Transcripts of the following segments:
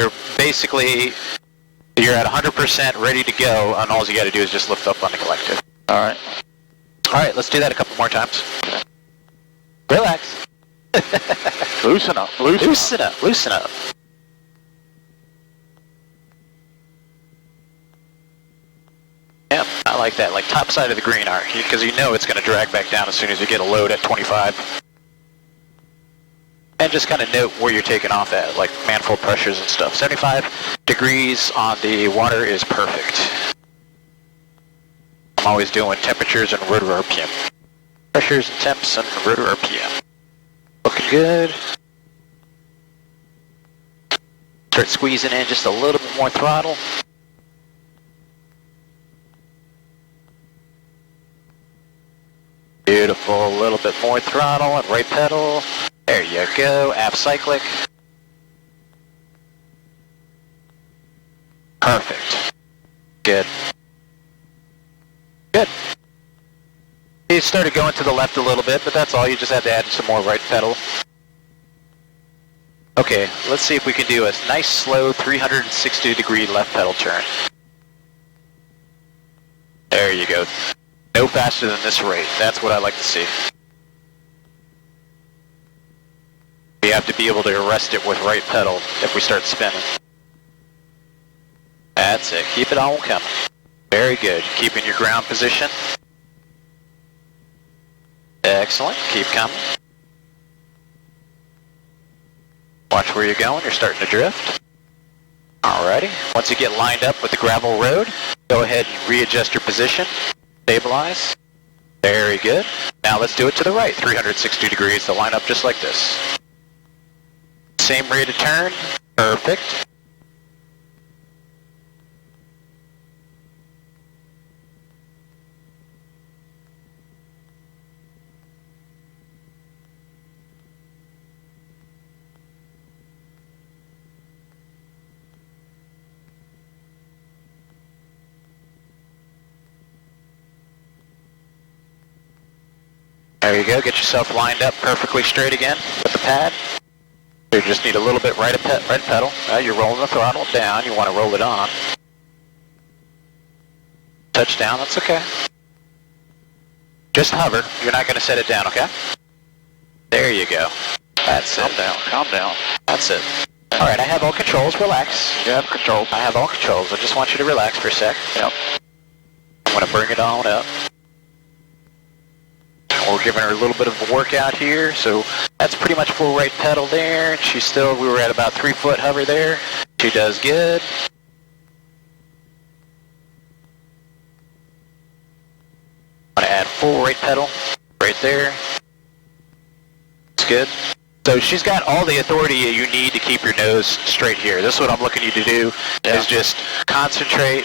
you're basically, you're at 100% ready to go, and all you got to do is just lift up on the collective. Alright. Alright, let's do that a couple more times. Relax. Loosen up. Loosen up. Loosen up. Yep, I like that, like top side of the green arc, because you know it's going to drag back down as soon as you get a load at 25. And just kind of note where you're taking off at, like manifold pressures and stuff. 75 degrees on the water is perfect. I'm always doing temperatures and rotor RPM. Pressures and temps and rotor RPM. Looking good. Start squeezing in just a little bit more throttle. Beautiful, a little bit more throttle and right pedal. There you go, aft cyclic. Perfect. Good. Good. You started going to the left a little bit, but that's all. You just had to add some more right pedal. Okay, let's see if we can do a nice slow 360 degree left pedal turn. There you go. No faster than this rate. That's what I like to see. We have to be able to arrest it with right pedal if we start spinning. That's it. Keep it on coming. Very good. Keeping your ground position. Excellent. Keep coming. Watch where you're going. You're starting to drift. Alrighty. Once you get lined up with the gravel road, go ahead and readjust your position. Stabilize. Very good. Now let's do it to the right, 360 degrees to line up just like this. Same rate of turn. Perfect. There you go, get yourself lined up perfectly straight again with the pad. You just need a little bit right pedal. You're rolling the throttle down, you want to roll it on. Touchdown, that's okay. Just hover, you're not going to set it down, okay? There you go. That's it. Calm down. That's it. Alright, I have all controls, relax. You have control. I have all controls, I just want you to relax for a sec. Yep. I'm going to bring it on up. We're giving her a little bit of a workout here, so that's pretty much full right pedal there. She's still, we were at about 3 foot hover there. She does good. I'm gonna add full right pedal right there. It's good. So she's got all the authority you need to keep your nose straight here. This is what I'm looking you to do, is just concentrate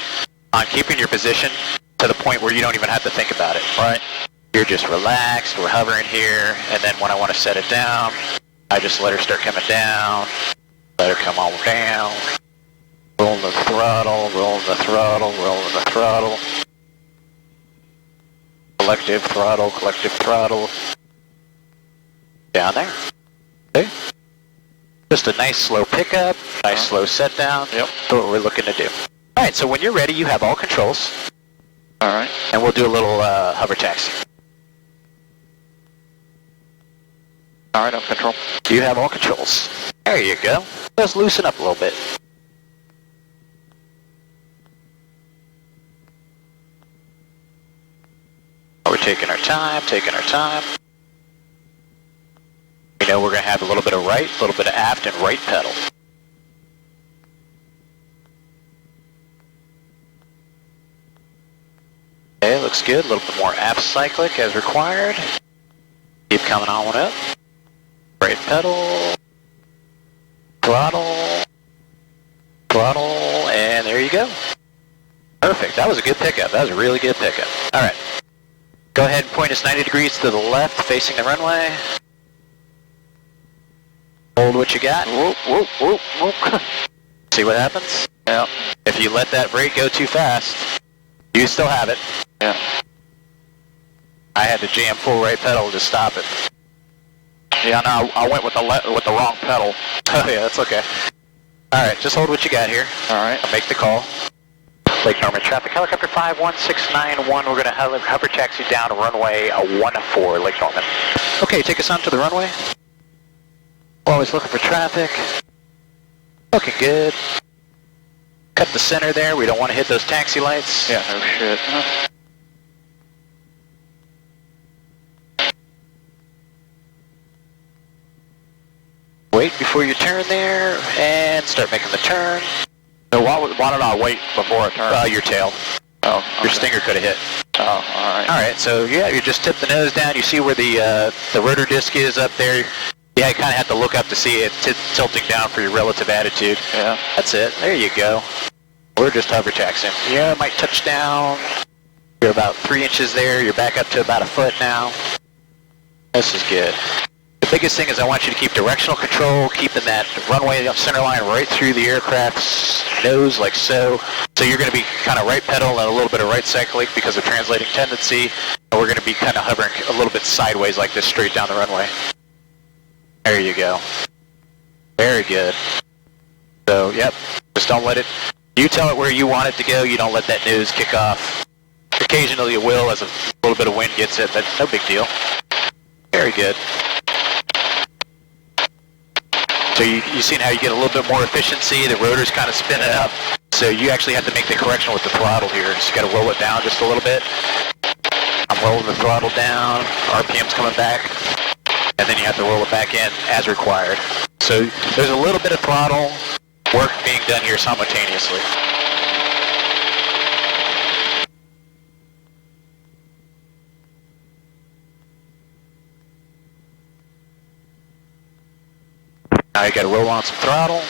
on keeping your position to the point where you don't even have to think about it. Right. You're just relaxed, we're hovering here, and then when I want to set it down, I just let her start coming down, let her come on down, rolling the throttle, rolling the throttle, rolling the throttle, collective throttle, down there. Okay. Just a nice slow pickup, nice slow set down. Yep. That's what we're looking to do. Alright, so when you're ready, you have all controls. Alright. And we'll do a little hover taxi. Alright, I'm control. You have all controls. There you go. Let's loosen up a little bit. We're taking our time, You know we're going to have a little bit of right, a little bit of aft and right pedal. Okay, looks good. A little bit more aft cyclic as required. Keep coming on up. Right pedal. Throttle. Throttle, and there you go. Perfect. That was a good pickup. That was a really good pickup. All right. Go ahead and point us 90 degrees to the left, facing the runway. Hold what you got. Whoop, whoop, whoop, whoop. See what happens? Yep. If you let that brake go too fast, you still have it. Yeah. I had to jam full right pedal to stop it. Yeah, no, I went with the wrong pedal. Oh yeah, that's okay. Alright, just hold what you got here. Alright. I'll make the call. Lake Norman traffic, helicopter 51691, we're going to hover taxi down to runway 14, Lake Norman. Okay, take us onto the runway. Always looking for traffic. Looking good. Cut the center there, we don't want to hit those taxi lights. Yeah, no shit. Wait before you turn there, and start making the turn. So why did I wait before I turned? Your tail. Oh, okay. Your stinger could have hit. Oh, alright. Alright, so yeah, you just tip the nose down, you see where the rotor disc is up there. Yeah, you kind of have to look up to see it tilting down for your relative attitude. Yeah. That's it, there you go. We're just hover taxiing. Yeah, might touch down. You're about 3 inches there, you're back up to about a foot now. This is good. The biggest thing is I want you to keep directional control, keeping that runway center line right through the aircraft's nose like so. So you're going to be kind of right pedal and a little bit of right cyclic because of translating tendency. And we're going to be kind of hovering a little bit sideways like this straight down the runway. There you go. Very good. So, yep, just don't let it, you tell it where you want it to go, you don't let that nose kick off. Occasionally it will as a little bit of wind gets it, but no big deal. Very good. So you've seen how you get a little bit more efficiency, the rotor's kind of spinning up, so you actually have to make the correction with the throttle here. So you got to roll it down just a little bit. I'm rolling the throttle down, RPM's coming back, and then you have to roll it back in as required. So there's a little bit of throttle work being done here simultaneously. Now you got to roll on some throttle.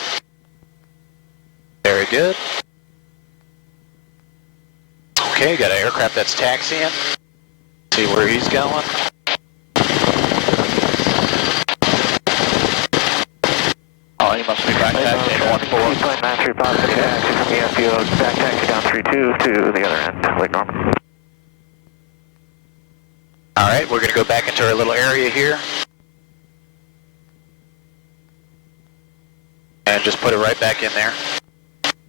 Very good. Okay, got an aircraft that's taxiing. See where he's going. Oh, he must be back taxiing 14. Flight 935, taxi from the FBO, back taxi down 32 to the other end, Lake Norman. Alright, we're going to go back into our little area here. And just put it right back in there,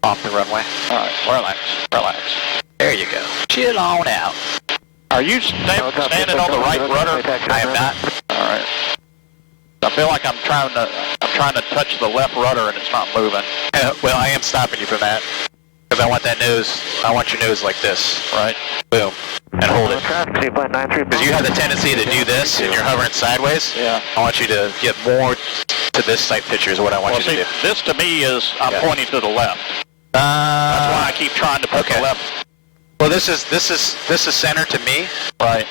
off the runway. Alright, relax, relax. There you go. Chill on out. Are you standing on the right rudder? I am not. Alright. I feel like I'm trying to touch the left rudder and it's not moving. Well, I am stopping you from that. Because I want that nose, I want your nose like this. Right. Boom. And hold it. Because Because you have the tendency to do this and you're hovering sideways. Yeah. I want you to get more to this type picture is what I want Well, you to see, do. this to me is, I'm Yeah. pointing to the left. That's why I keep trying to put okay. the left. Well, this is center to me. Right.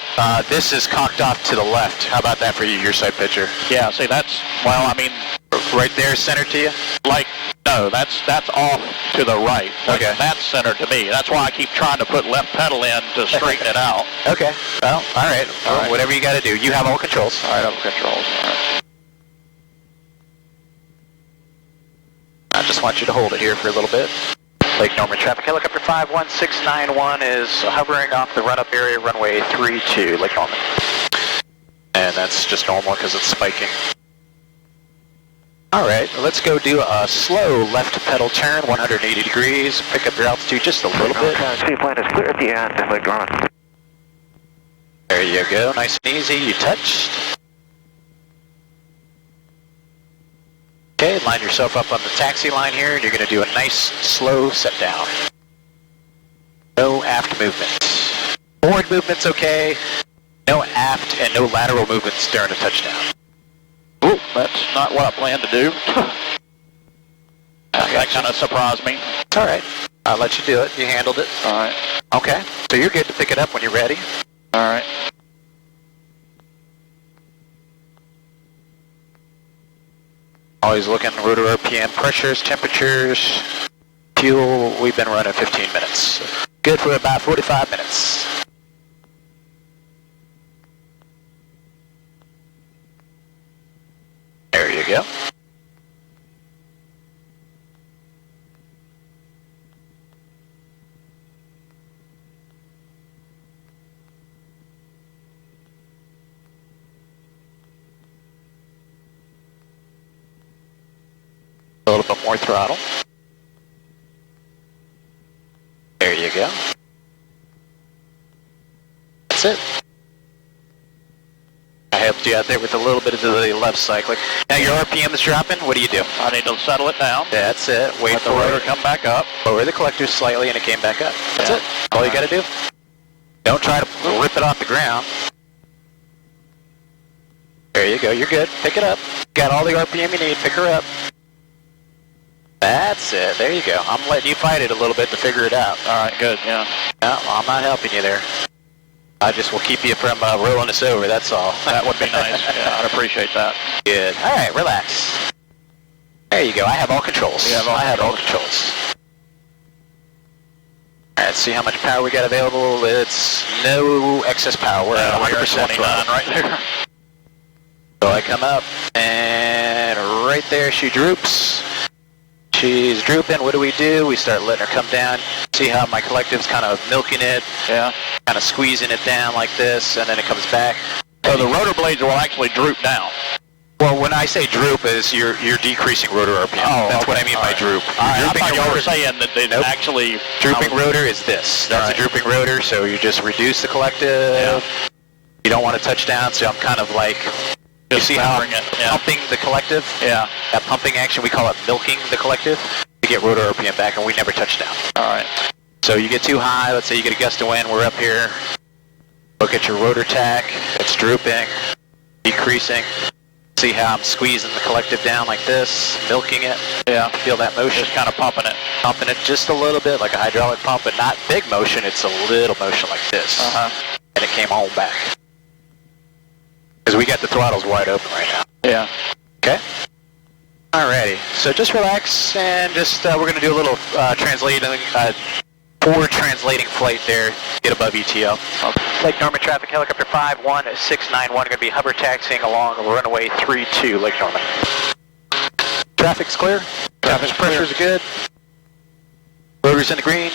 This is cocked off to the left. How about that for you, your side picture? Yeah, see, that's, well, I mean, Right there, center to you? like, no, that's off to the right. Okay. That's center to me. That's why I keep trying to put left pedal in to straighten it out. Okay. Well, all right. Well, right. Whatever you got to do. You have all controls. All right, I'm controls. All right. I just want you to hold it here for a little bit. Lake Norman traffic, helicopter 51691 is hovering off the run-up area, runway 32, Lake Norman. And that's just normal because it's spiking. All right, let's go do a slow left pedal turn, 180 degrees. Pick up your altitude just a little bit. Seaplane is clear at the end, Lake Norman. There you go, nice and easy. You touched. Okay, line yourself up on the taxi line here, and you're going to do a nice, slow set down. No aft movement. Forward movement's okay. No aft and no lateral movements during a touchdown. Ooh, that's not what I planned to do. That kind of surprised me. It's all right. I'll let you do it. You handled it. All right. Okay. So you're good to pick it up when you're ready. All right. Always looking rotor RPM, pressures, temperatures, fuel. We've been running 15 minutes. Good for about 45 minutes. There you go. A little bit more throttle. There you go. That's it. I helped you out there with a little bit of the left cyclic. Now your RPM is dropping. What do you do? I need to settle it down. That's it. Wait Let the for rotor it. come back up. Lower the collector slightly and it came back up. That's Yeah. it. All you got to do. Don't try to rip it off the ground. There you go. You're good. Pick it up. Got all the RPM you need. Pick her up. That's it. There you go. I'm letting you fight it a little bit to figure it out. All right, good, yeah. No, I'm not helping you there. I just will keep you from rolling us over, that's all. That would be nice. Yeah, I'd appreciate that. Good. All right, relax. There you go. I have all controls. You have all I have all controls. All right, let's see how much power we got available. It's no excess power. We're at 100% 29 throttle. right there. So I come up, and right there she droops. She's drooping. What do? We start letting her come down. See how my collective's kind of milking it, Yeah. kind of squeezing it down like this, and then it comes back. So the rotor blades will actually droop down. Well, when I say droop, is you're decreasing rotor RPM. Oh, That's okay. what I mean by All right. droop. I Drooping thought you rotor- were saying that they Nope. actually... Drooping rotor is this. That's Right. a drooping rotor, so you just reduce the collective. Yeah. You don't want to touch down, so I'm kind of like, you Just see how I'm centering it, yeah. pumping the collective? Yeah. That pumping action, we call it milking the collective to get rotor RPM back, and we never touch down. All right. So you get too high, let's say you get a gust of wind, we're up here. Look at your rotor tack, it's drooping, decreasing. See how I'm squeezing the collective down like this, milking it. Yeah. Feel that motion? Just kind of pumping it. Pumping it just a little bit, like a hydraulic pump, but not big motion, it's a little motion like this. Uh-huh. And it came on back. Because we got the throttles wide open right now. Yeah. Okay? Alrighty, so just relax and just, we're going to do a little forward translating flight there, get above ETL. Lake Norman traffic, helicopter 51691, going to be hover taxiing along runway 32, Lake Norman. Traffic's clear. Traffic pressures are good. Rotor's in the green.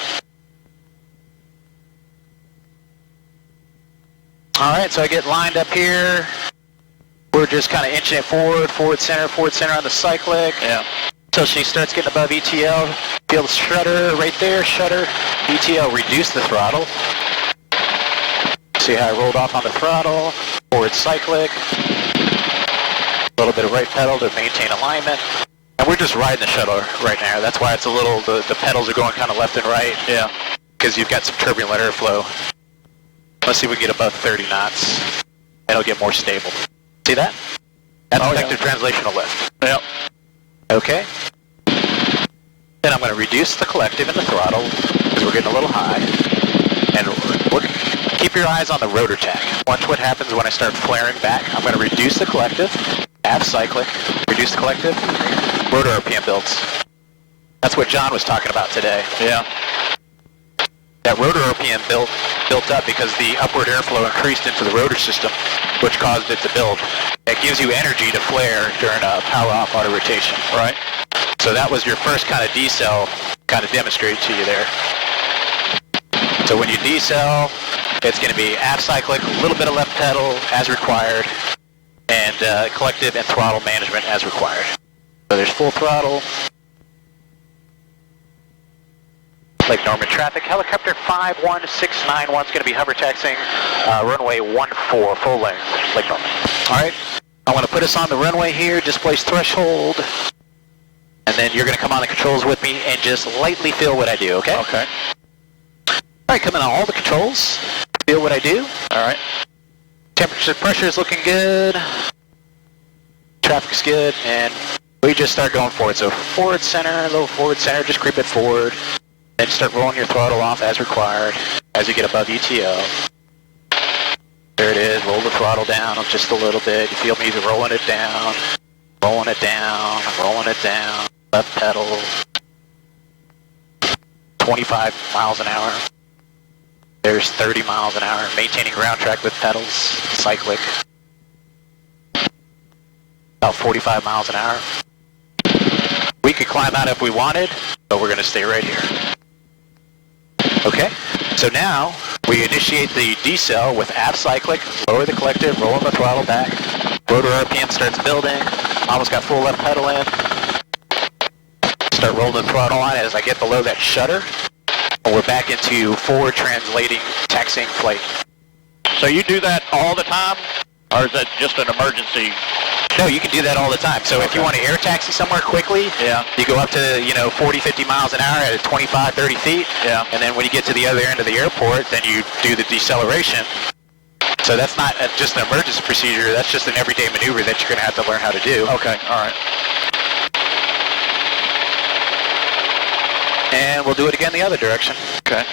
Alright, so I get lined up here. We're just kind of inching it forward center on the cyclic. Yeah. Until she starts getting above ETL. Feel the shutter right there, shutter. ETL, reduce the throttle. See how I rolled off on the throttle. Forward cyclic. A little bit of right pedal to maintain alignment. And we're just riding the shuttle right now. That's why it's a little, the pedals are going kind of left and right. Yeah. Because you've got some turbulent airflow. Let's see if we can get above 30 knots. It'll get more stable. See that? That's effective translational lift. Yep. Okay. Then I'm going to reduce the collective and the throttle because we're getting a little high. And keep your eyes on the rotor tack. Watch what happens when I start flaring back. I'm going to reduce the collective, half cyclic, reduce the collective, rotor RPM builds. That's what John was talking about today. Yeah. That rotor RPM built up because the upward airflow increased into the rotor system, which caused it to build. It gives you energy to flare during a power off auto rotation. Right. So that was your first kind of decel, kind of demonstrated to you there. So when you decel, it's going to be aft cyclic, a little bit of left pedal as required, and collective and throttle management as required. So there's full throttle. Lake Norman traffic, helicopter 51691 is going to be hover taxiing runway 14, full length, Lake Norman. All right, I want to put us on the runway here, displace threshold, and then you're going to come on the controls with me and just lightly feel what I do, okay? Okay. All right, come in on all the controls, feel what I do. All right. Temperature, pressure is looking good. Traffic's good, and we just start going forward. So forward center, a little forward center, just creep it forward. Then start rolling your throttle off as required as you get above ETL. There it is, roll the throttle down just a little bit. You feel me rolling it down, rolling it down, rolling it down. Left pedal, 25 miles an hour. There's 30 miles an hour. Maintaining ground track with pedals, cyclic. About 45 miles an hour. We could climb out if we wanted, but we're going to stay right here. Okay, so now we initiate the decel with aft cyclic, lower the collective, rolling the throttle back. Rotor RPM starts building. Almost got full left pedal in. Start rolling the throttle on as I get below that shutter. We're back into forward translating, taxiing flight. So you do that all the time, or is that just an emergency? No, you can do that all the time. So if you want to air taxi somewhere quickly, Yeah. you go up to, 40, 50 miles an hour at 25, 30 feet. Yeah. And then when you get to the other end of the airport, then you do the deceleration. So that's not just an emergency procedure. That's just an everyday maneuver that you're going to have to learn how to do. Okay, all right. And we'll do it again the other direction. Okay.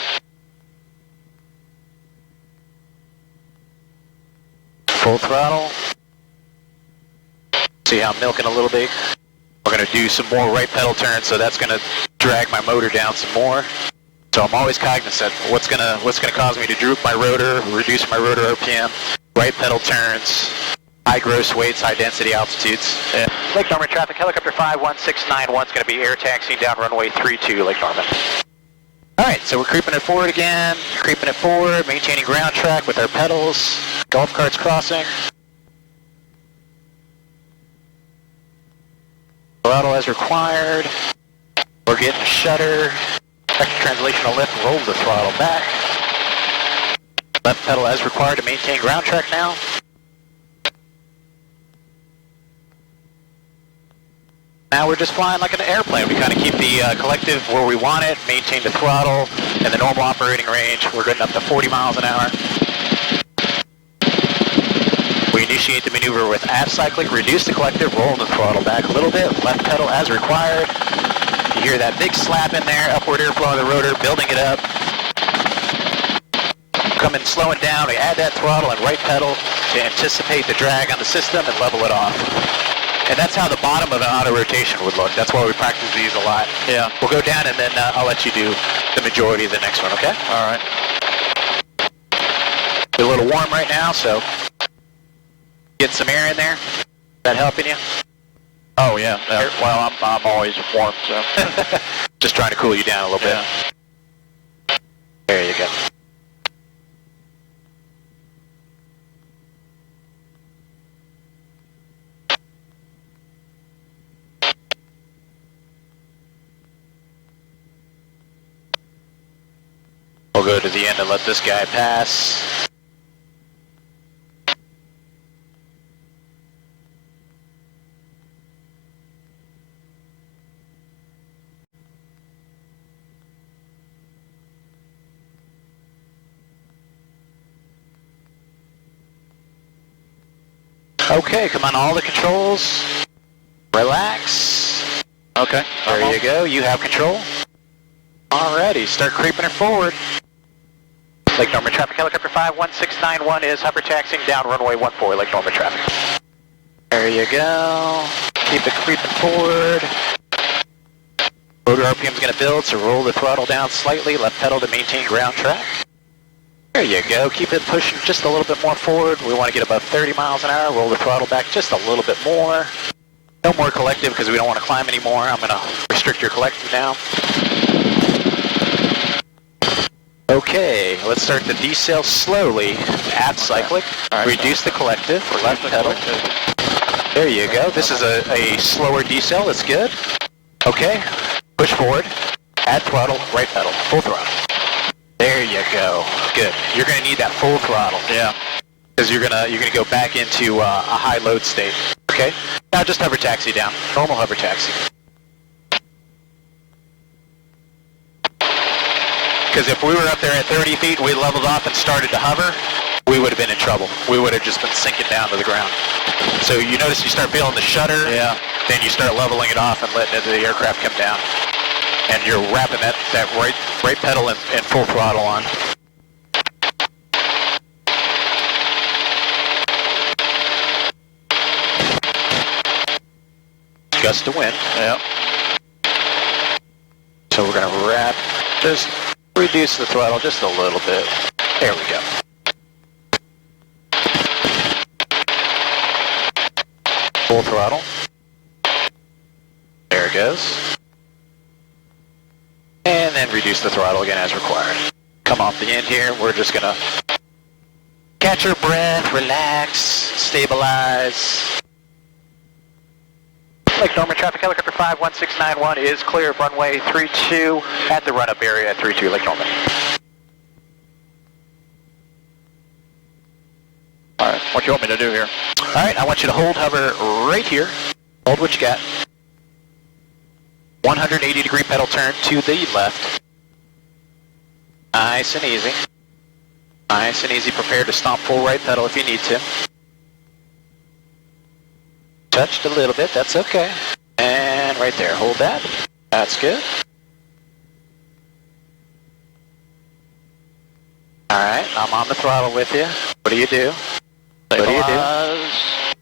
Full throttle. See how I'm milking a little bit? We're going to do some more right pedal turns, so that's going to drag my motor down some more. So I'm always cognizant of what's going to cause me to droop my rotor, reduce my rotor RPM, right pedal turns, high gross weights, high density altitudes. Yeah. Lake Norman traffic, helicopter 51691 is going to be air taxiing down runway 32, Lake Norman. All right, so we're creeping it forward again, creeping it forward, maintaining ground track with our pedals, golf carts crossing. Throttle as required. We're getting a shutter. Extra translational lift, roll the throttle back. Left pedal as required to maintain ground track now. Now we're just flying like an airplane. We kind of keep the collective where we want it, maintain the throttle and the normal operating range. We're getting up to 40 miles an hour. We initiate the maneuver with aft cyclic, reduce the collective, roll the throttle back a little bit, left pedal as required. You hear that big slap in there, upward airflow of the rotor, building it up. Coming, slowing down, we add that throttle and right pedal to anticipate the drag on the system and level it off. And that's how the bottom of an auto rotation would look. That's why we practice these a lot. Yeah. We'll go down and then I'll let you do the majority of the next one, okay? All right. It's a little warm right now, so get some air in there. Is that helping you? Oh, yeah. Well, I'm always warm, so. Just trying to cool you down a little bit. There you go. We'll go to the end and let this guy pass. Okay, come on, all the controls. Relax. Okay. There you go, you have control. Alrighty, start creeping it forward. Lake Norman traffic, helicopter 51691 is hover taxiing down runway 14, Lake Norman traffic. There you go. Keep it creeping forward. Rotor RPM is going to build, so roll the throttle down slightly, left pedal to maintain ground track. There you go. Keep it pushing just a little bit more forward. We want to get above 30 miles an hour. Roll the throttle back just a little bit more. No more collective because we don't want to climb anymore. I'm going to restrict your collective now. Okay, let's start the decel slowly. Aft cyclic. All right, reduce the collective. Left pedal. There you go. This is a slower decel. That's good. Okay. Push forward. Add throttle. Right pedal. Full throttle. There you go. Good. You're going to need that full throttle. Yeah. Because you're gonna go back into a high load state. Okay. Now just hover taxi down. Normal hover taxi. Because if we were up there at 30 feet and we leveled off and started to hover, we would have been in trouble. We would have just been sinking down to the ground. So you notice you start feeling the shudder, Yeah. then you start leveling it off and letting the aircraft come down. And you're wrapping that right pedal and full throttle on. Gust of wind. Yeah. So we're going to wrap, just reduce the throttle just a little bit. There we go. Full throttle. There it goes. And then reduce the throttle again as required. Come off the end here. We're just going to catch our breath, relax, stabilize. Lake Norman traffic helicopter 51691 is clear of runway 32 at the run-up area at 32 Lake Norman. All right, what you want me to do here? All right, I want you to hold hover right here. Hold what you got. 180 degree pedal turn to the left. Nice and easy. Nice and easy. Prepare to stomp full right pedal if you need to. Touched a little bit, that's okay. And right there, hold that. That's good. Alright, I'm on the throttle with you. What do you do? What do you do?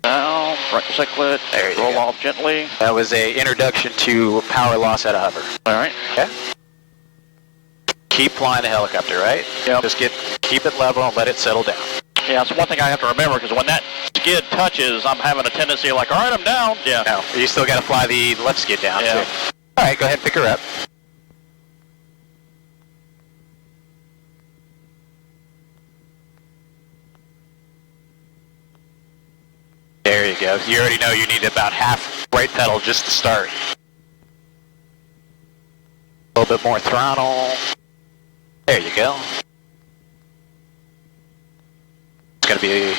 Down, right cyclet, There you roll go. off gently. That was a introduction to power loss at a hover. All right. Okay. Keep flying the helicopter, right? Yep. Just keep it level and let it settle down. Yeah, it's one thing I have to remember, because when that skid touches, I'm having a tendency like, all right, I'm down. Yeah. No, you still got to fly the left skid down. Yeah. Too. All right, go ahead and pick her up. There you go. You already know you need about half right pedal just to start. A little bit more throttle. There you go. It's going to be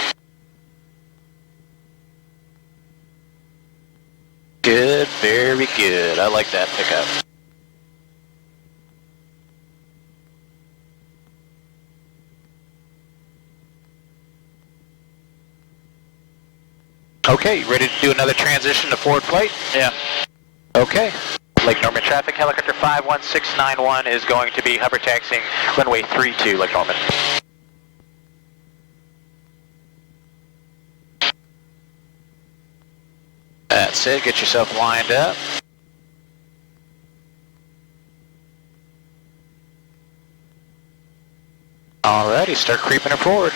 good, very good. I like that pickup. Okay, ready to do another transition to forward flight? Yeah. Okay. Lake Norman traffic, helicopter 51691 is going to be hover taxiing runway 32, Lake Norman. That's it, get yourself lined up. Alrighty, start creeping her forward.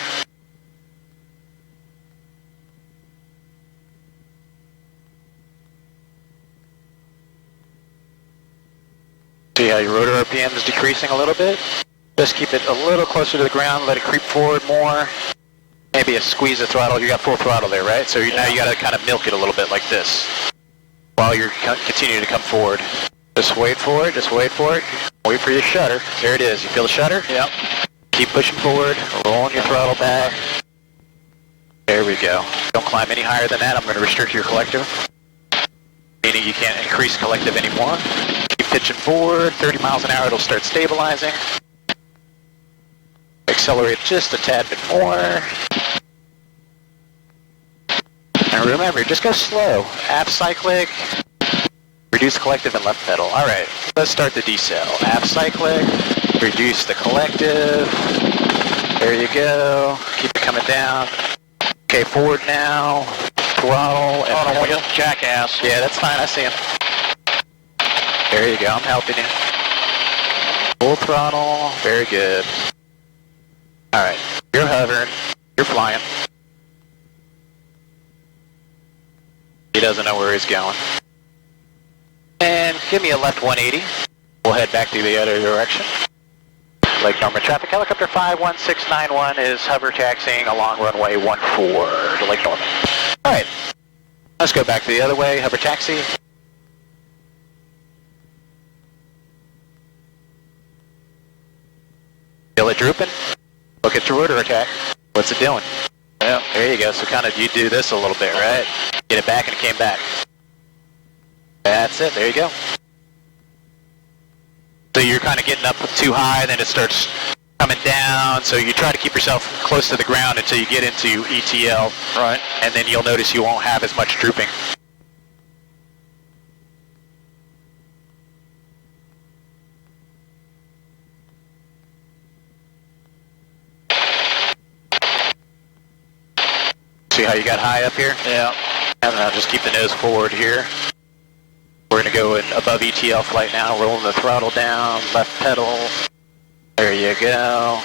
See how your rotor RPM is decreasing a little bit? Just keep it a little closer to the ground, let it creep forward more. Maybe a squeeze of throttle, you got full throttle there, right? So now you gotta kind of milk it a little bit like this while you're continuing to come forward. Just wait for it, just wait for it. Wait for your shutter. There it is, you feel the shutter? Yep. Keep pushing forward, rolling your throttle back. There we go. Don't climb any higher than that, I'm gonna restrict your collective. Meaning you can't increase collective anymore. Keep pitching forward, 30 miles an hour, it'll start stabilizing. Accelerate just a tad bit more. And remember, just go slow. Aft cyclic, reduce collective and left pedal. All right, let's start the decel. Aft cyclic, reduce the collective. There you go. Keep it coming down. Okay, forward now. Throttle. And Oh, no, you jackass. yeah, that's fine. I see him. There you go. I'm helping you. Full throttle. Very good. All right. You're hovering. You're flying. He doesn't know where he's going. And give me a left 180. We'll head back to the other direction. Lake Norman traffic, helicopter 51691 is hover taxiing along runway 14 to Lake Norman. All right. Let's go back to the other way, hover taxi. Feel it drooping? Look at your rotor attack. What's it doing? Yeah. There you go. So kind of you do this a little bit, right? Get it back and it came back. That's it. There you go. So you're kind of getting up too high, then it starts coming down. So you try to keep yourself close to the ground until you get into ETL. Right. And then you'll notice you won't have as much drooping. See how you got high up here? Yeah. And now just keep the nose forward here. We're going to go in above ETL flight now, rolling the throttle down, left pedal. There you go.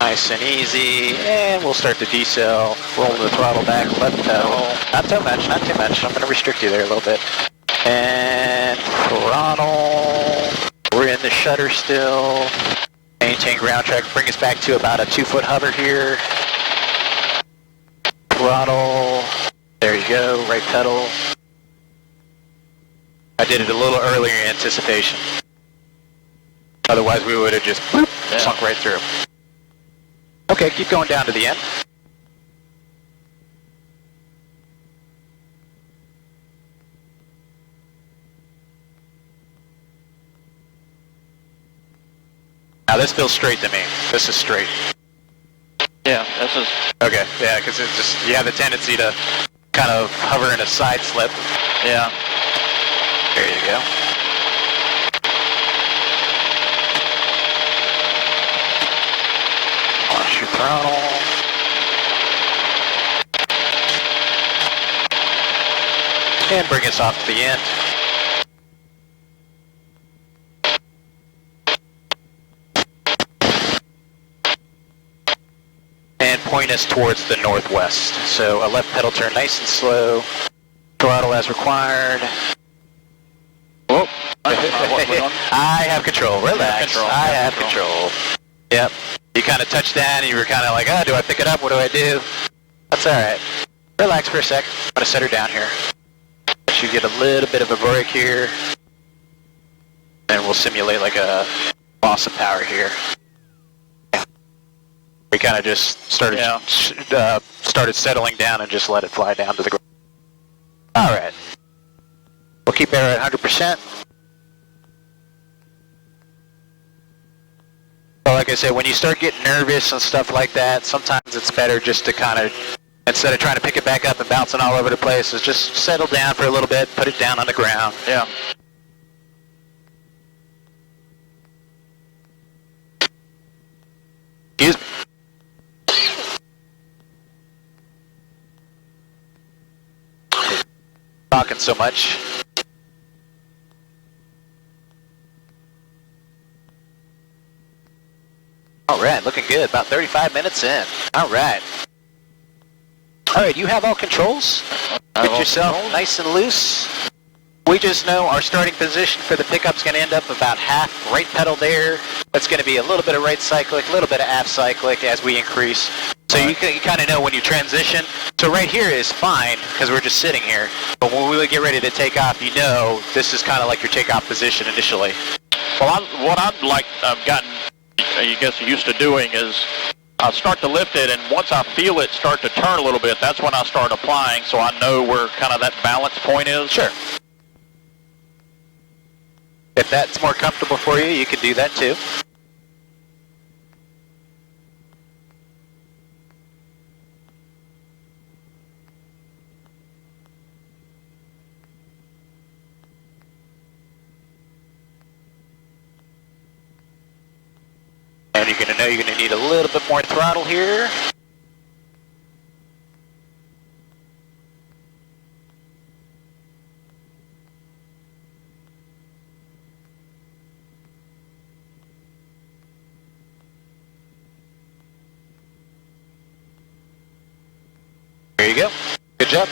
Nice and easy. And we'll start the decel, rolling the throttle back, left pedal. Not too much, not too much. I'm going to restrict you there a little bit. And throttle. We're in the shutter still. Maintain ground track. Bring us back to about a 2-foot hover here. Throttle. There you go. Right pedal. I did it a little earlier in anticipation. Otherwise we would have just boop, sunk right through. Okay, keep going down to the end. Now this feels straight to me. This is straight. Yeah, this is... Okay, yeah, because it's just, you have a tendency to kind of hover in a side slip. Yeah. There you go. Watch your throttle. And bring us off to the end. And point us towards the northwest. So a left pedal turn nice and slow. Throttle as required. Oh, I have control. Relax. I have control. Yep. You kind of touched down and you were kind of like, oh, do I pick it up? What do I do? That's all right. Relax for a sec. I'm going to set her down here. Let you get a little bit of a break here. And we'll simulate like a loss of power here. We kind of just started started settling down and just let it fly down to the ground. All right. We'll keep air at 100%. So like I said, when you start getting nervous and stuff like that, sometimes it's better just to kind of, instead of trying to pick it back up and bouncing all over the place, is just settle down for a little bit, put it down on the ground. Yeah. Excuse me. Talking so much. All right, looking good. About 35 minutes in. All right. All right, you have all controls. Get yourself nice and loose. We just know our starting position for the pickup's going to end up about half right pedal there. That's going to be a little bit of right cyclic, a little bit of aft cyclic as we increase. So you kind of know when you transition. So right here is fine because we're just sitting here. But when we get ready to take off, you know this is kind of like your takeoff position initially. Well, what I've gotten, I guess, used to doing is I start to lift it, and once I feel it start to turn a little bit, that's when I start applying, so I know where kind of that balance point is. Sure. If that's more comfortable for you, you can do that too. And you're going to know you're going to need a little bit more throttle here. There you go. Good job.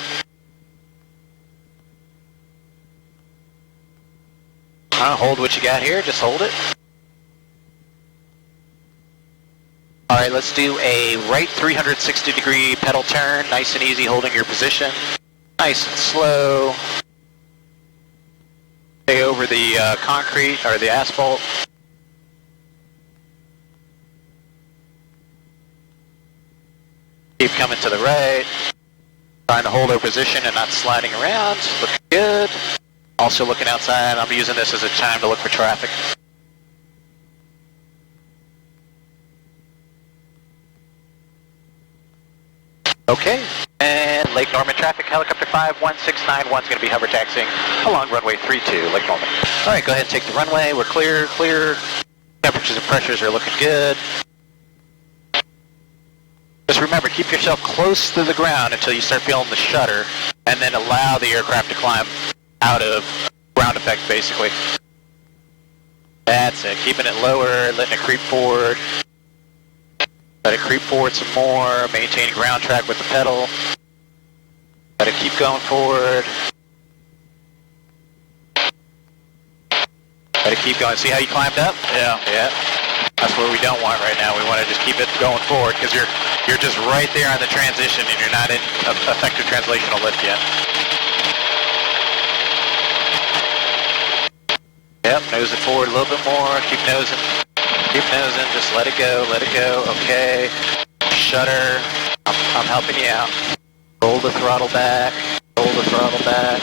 Hold what you got here. Just hold it. All right, let's do a right 360-degree pedal turn. Nice and easy, holding your position. Nice and slow. Stay over the concrete or the asphalt. Keep coming to the right. Trying to hold our position and not sliding around. Looking good. Also looking outside. I'm using this as a time to look for traffic. Okay, and Lake Norman traffic, helicopter 51691 is going to be hover taxiing along runway 32, Lake Norman. All right, go ahead and take the runway. We're clear. Temperatures and pressures are looking good. Just remember, keep yourself close to the ground until you start feeling the shudder, and then allow the aircraft to climb out of ground effect, basically. That's it. Keeping it lower, letting it creep forward. Let it creep forward some more, maintaining ground track with the pedal. Let it keep going forward. Let it keep going. See how you climbed up? Yeah. Yeah. That's what we don't want right now. We want to just keep it going forward because you're just right there on the transition and you're not in effective translational lift yet. Nose it forward a little bit more. Keep nosing. Keep nosing. Just let it go. Let it go. Okay. Shutter. I'm helping you out. Roll the throttle back. Roll the throttle back.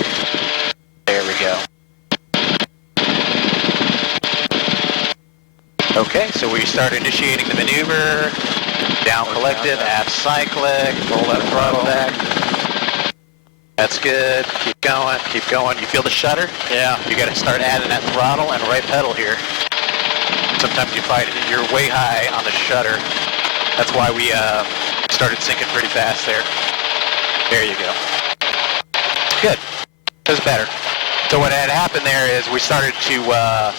There we go. Okay, so we start initiating the maneuver. Down collective, aft cyclic. Roll that throttle back. That's good. Keep going, keep going. You feel the shutter? Yeah. You got to start adding that throttle and right pedal here. Sometimes you find you're way high on the shutter. That's why we started sinking pretty fast there. There you go. Good. That was better. So what had happened there is we started to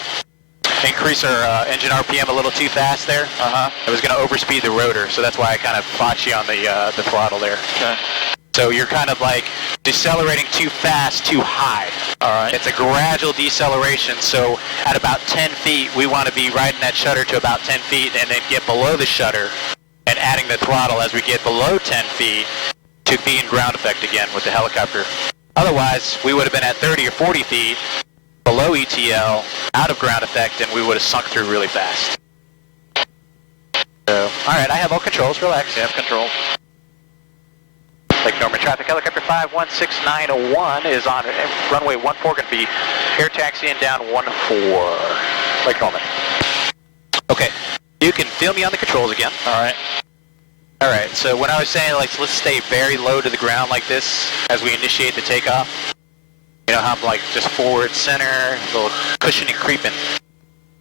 increase our engine RPM a little too fast there. It was going to overspeed the rotor, so that's why I kind of fought you on the throttle there. Okay. So you're kind of like decelerating too fast, too high. All right. It's a gradual deceleration, so at about 10 feet, we want to be riding that shutter to about 10 feet and then get below the shutter and adding the throttle as we get below 10 feet to be in ground effect again with the helicopter. Otherwise, we would have been at 30 or 40 feet below ETL, out of ground effect, and we would have sunk through really fast. So, all right, I have all controls. Relax. You have control. Lake Norman traffic, helicopter 516901 is on runway 14, going to be air taxiing down 14. Lake Norman. Okay, you can feel me on the controls again. All right. All right, so when I was saying, like, let's stay very low to the ground like this as we initiate the takeoff, you know how I'm like just forward, center, a little cushioning, creeping,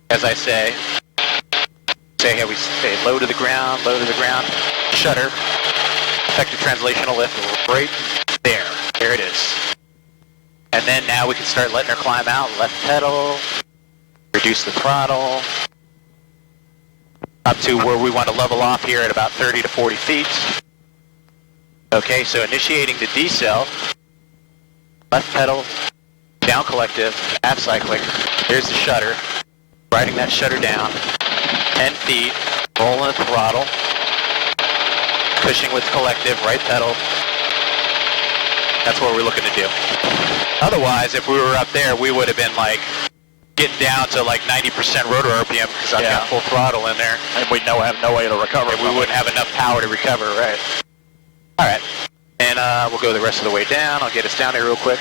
as I say. Say, hey, we stay low to the ground, shutter. Effective translational lift right there. There it is. And then now we can start letting her climb out. Left pedal. Reduce the throttle. Up to where we want to level off here at about 30 to 40 feet. Okay, so initiating the decel. Left pedal. Down collective. Aft cyclic. Here's the shutter. Riding that shutter down. 10 feet. Rolling the throttle. Pushing with collective, right pedal. That's what we're looking to do. Otherwise, if we were up there, we would have been like getting down to like 90% rotor RPM because I've got full throttle in there. And we have no way to recover. And we wouldn't have enough power to recover, right? All right. And we'll go the rest of the way down. I'll get us down here real quick.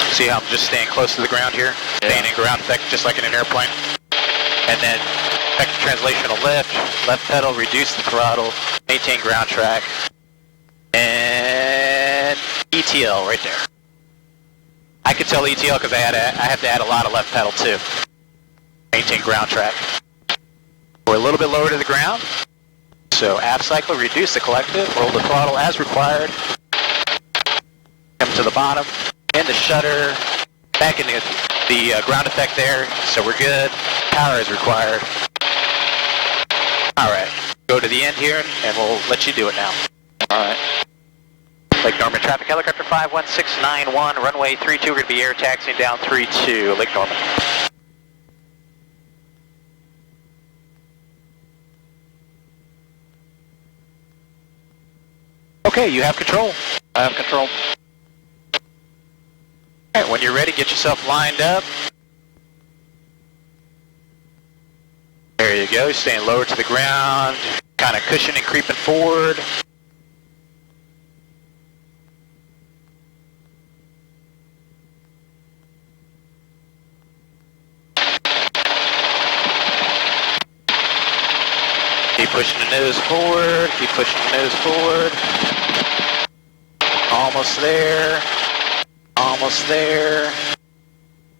See how I'm just staying close to the ground here? Yeah. Staying in ground effect just like in an airplane. And then effective translational lift, left pedal, reduce the throttle, maintain ground track, and ETL right there. I could tell ETL because I have to add a lot of left pedal too. Maintain ground track. We're a little bit lower to the ground, so aft cycle, reduce the collective, roll the throttle as required, come to the bottom, in the shutter, back in the ground effect there, so we're good. Power is required. All right, go to the end here, and we'll let you do it now. All right. Lake Norman traffic, helicopter 51691, runway 32, we're going to be air taxiing down 32, Lake Norman. Okay, you have control. I have control. All right, when you're ready, get yourself lined up. There you go, staying lower to the ground, kind of cushioning, creeping forward. Keep pushing the nose forward, keep pushing the nose forward. Almost there, almost there.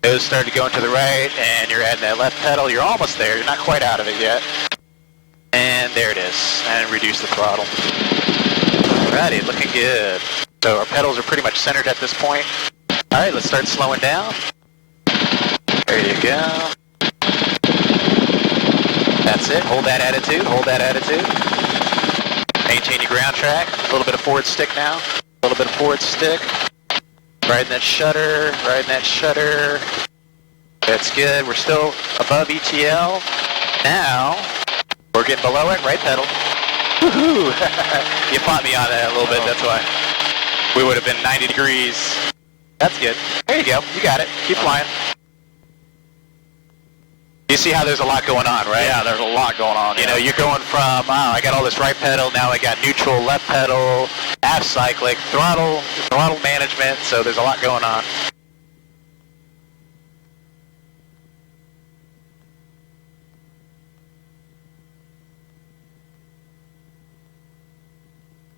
Nose started going to the right, and you're adding that left pedal. You're almost there, you're not quite out of it yet. And there it is, and reduce the throttle. Alrighty, looking good. So our pedals are pretty much centered at this point. Alright, let's start slowing down. There you go. That's it. Hold that attitude. Hold that attitude. Maintain your ground track. A little bit of forward stick now. A little bit of forward stick. Riding that shutter. Riding that shutter. That's good. We're still above ETL. Now, we're getting below it. Right pedal. Woohoo! You fought me on that a little bit, that's why. we would have been 90 degrees. That's good. There you go. You got it. Keep flying. You see how there's a lot going on, right? Yeah, there's a lot going on. You know, you're going from, oh, I got all this right pedal, now I got neutral left pedal, half cyclic, throttle management, so there's a lot going on.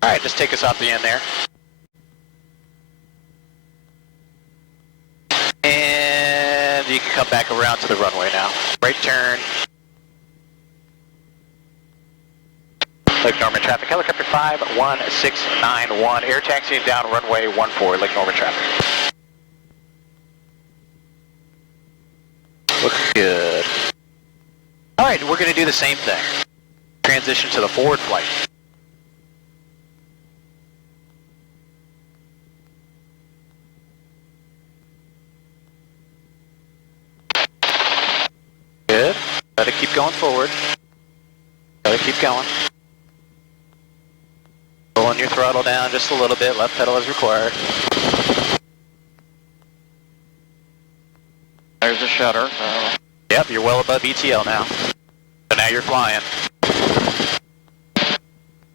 All right, just take us off the end there. And you can come back around to the runway now. Right turn. Lake Norman traffic, helicopter 51691, air taxiing down runway 14, Lake Norman traffic. Looks good. All right, we're going to do the same thing. Transition to the forward flight. Good. Let it keep going forward. Let it keep going. Pulling your throttle down just a little bit. Left pedal is required. There's a shutter. Yep, you're well above ETL now. So now you're flying.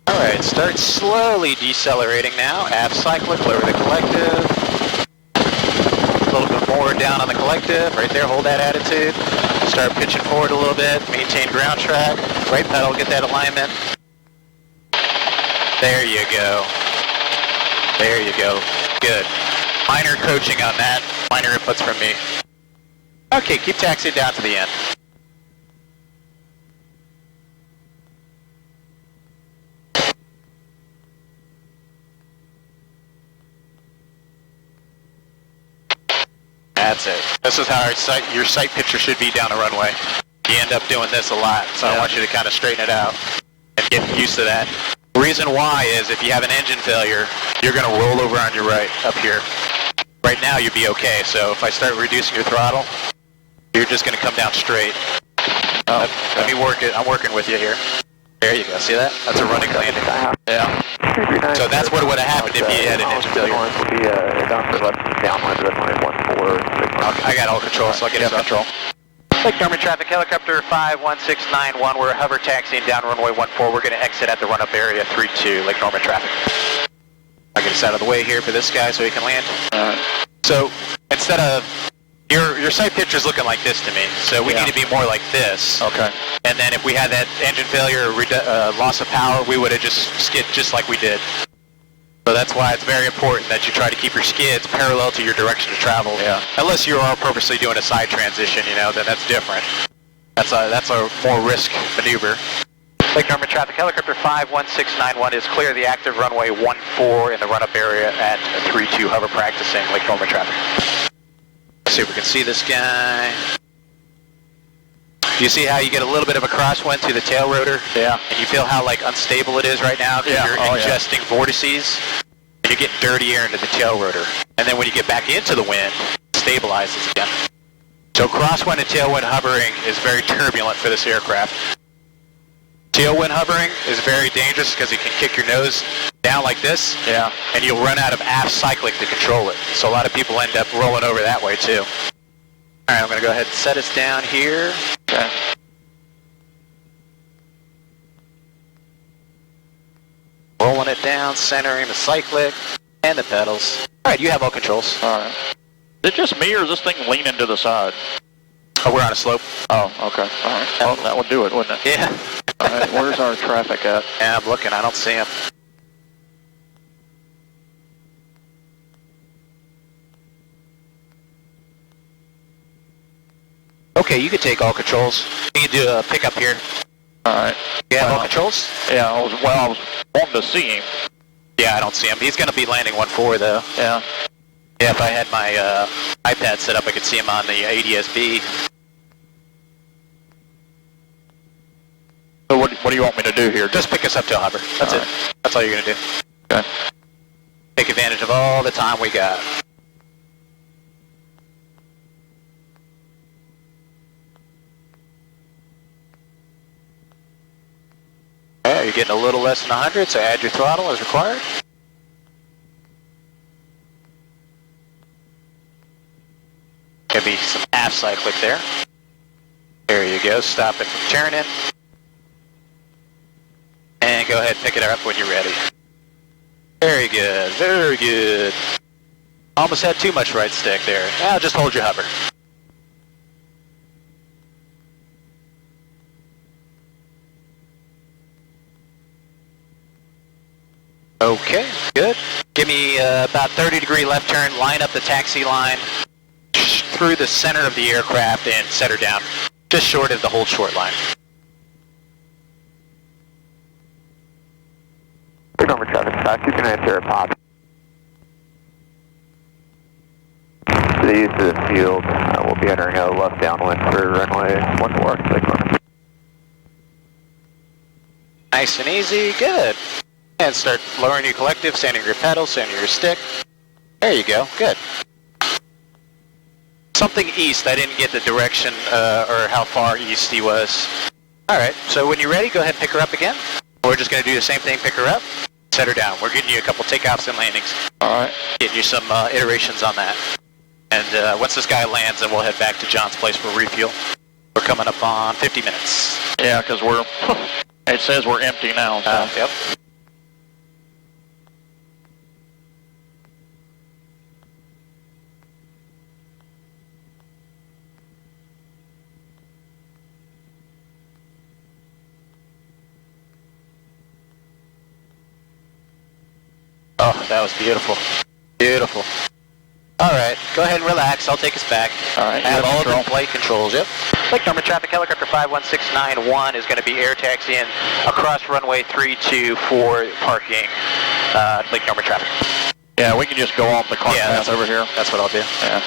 All right, start slowly decelerating now. Aft cyclic, lower the collective. A little bit more down on the collective. Right there, hold that attitude. Start pitching forward a little bit. Maintain ground track. Right pedal, get that alignment. There you go. There you go. Good. Minor coaching on that. Minor inputs from me. Okay, keep taxiing down to the end. That's it. This is how your sight picture should be down the runway. You end up doing this a lot, so I want you to kind of straighten it out and get used to that. The reason why is if you have an engine failure, you're going to roll over on your right up here. Right now you'd be okay, so if I start reducing your throttle, you're just going to come down straight. Let me work it. I'm working with you here. There you go. See that? That's a running landing. Yeah. So that's what would have happened if you had an engine failure. I got all control, so I'll get it control. Lake Norman traffic, helicopter 51691. We're hover taxiing down runway 14. We're going to exit at the run-up area 32, Lake Norman traffic. I'll get us out of the way here for this guy so he can land. So instead of your sight picture is looking like this to me, so we need to be more like this. Okay. And then if we had that engine failure or loss of power, we would have just skid just like we did. So that's why it's very important that you try to keep your skids parallel to your direction of travel. Yeah. Unless you are purposely doing a side transition, you know, then that's different. That's a more risk maneuver. Lake Norman traffic, helicopter 51691 is clear the active runway 14 in the run-up area at 32 hover practicing Lake Norman traffic. Let's see if we can see this guy. You see how you get a little bit of a crosswind to the tail rotor? Yeah. And you feel how like unstable it is right now because you're ingesting vortices and you're getting dirty air into the tail rotor. And then when you get back into the wind, it stabilizes again. So crosswind and tailwind hovering is very turbulent for this aircraft. Tailwind hovering is very dangerous because it can kick your nose down like this. Yeah. And you'll run out of aft cyclic to control it. So a lot of people end up rolling over that way too. All right, I'm going to go ahead and set us down here. Okay. Rolling it down, centering the cyclic and the pedals. All right, you have all controls. All right. Is it just me or is this thing leaning to the side? Oh, we're on a slope. Oh, okay. All right. Well, that would do it, wouldn't it? Yeah. All right, where's our traffic at? Yeah, I'm looking. I don't see him. Okay, you can take all controls. You can do a pickup here. All right. You have all controls? Yeah, I was wanting to see him. Yeah, I don't see him. He's going to be landing 14 though. Yeah. Yeah, if I had my iPad set up, I could see him on the ADS-B. So what do you want me to do here? Just pick us up to a hover. That's it. That's all you're going to do. Okay. Take advantage of all the time we got. Yeah, you're getting a little less than 100, so add your throttle as required. Maybe some half cyclic there. There you go, stop it from turning. And go ahead and pick it up when you're ready. Very good, very good. Almost had too much right stick there. Now just hold your hover. Okay, good. Give me about 30-degree left turn, line up the taxi line through the center of the aircraft and set her down, just short of the hold short line. Big number traffic, 229 pop. To the east of the field, we'll be entering a left downwind for runway 14, Lake Norman. Nice and easy, good. And start lowering your collective, sanding your pedal, sanding your stick. There you go, good. Something east, I didn't get the direction or how far east he was. Alright, so when you're ready, go ahead and pick her up again. We're just going to do the same thing, pick her up, set her down. We're getting you a couple takeoffs and landings. Alright. Getting you some iterations on that. And once this guy lands, then we'll head back to John's place for refuel. We're coming up on 50 minutes. Yeah, because we're, it says we're empty now. So. Yep. Oh, that was beautiful. Beautiful. All right, go ahead and relax. I'll take us back. All right, I have all of the flight controls. Yep. Lake Norman traffic helicopter 51691 is going to be air taxiing across runway 32 for parking. Lake Norman traffic. Yeah, we can just go off the car path over here. That's what I'll do. Yeah.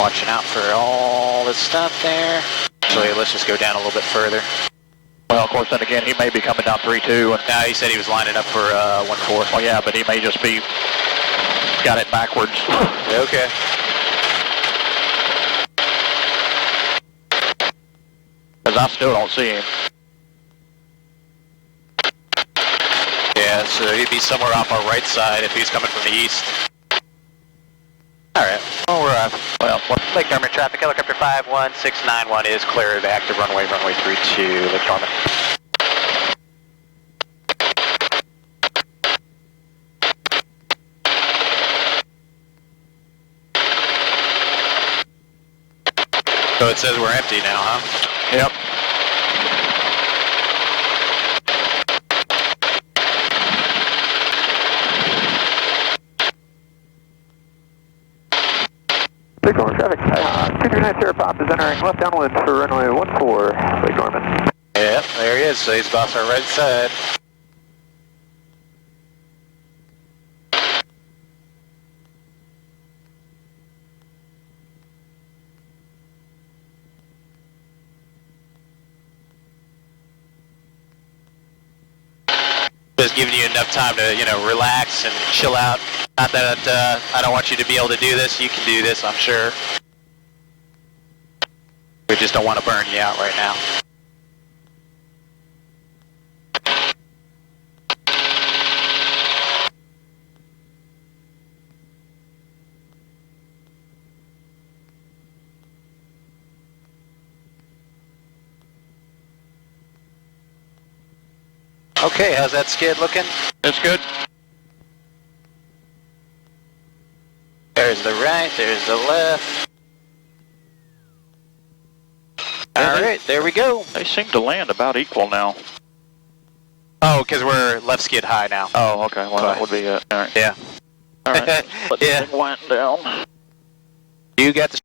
Watching out for all this stuff there. Actually, let's just go down a little bit further. Well, of course, then again, he may be coming down 3-2. And no, he said he was lining up for 1-4. Well, yeah, but he may just be got it backwards. Okay. Because I still don't see him. Yeah, so he'd be somewhere off our right side if he's coming from the east. All right. Well, we're Lake Norman traffic helicopter 51691 is clear of active runway 32, Lake Norman. So it says we're empty now, huh? Yep. Lake Norman traffic, 239 pop is entering left downwind for runway 14, Lake Norman. Yep, there he is. So he's off our right side. Just giving you enough time to, relax and chill out. Not that I don't want you to be able to do this. You can do this, I'm sure. We just don't want to burn you out right now. Okay, how's that skid looking? It's good. There's the right, there's the left. All right, there we go. They seem to land about equal now. Oh, because we're left skid high now. Oh, okay. Well, that would be it. All right. Yeah. All right. Let Yeah. this thing wind down. You got the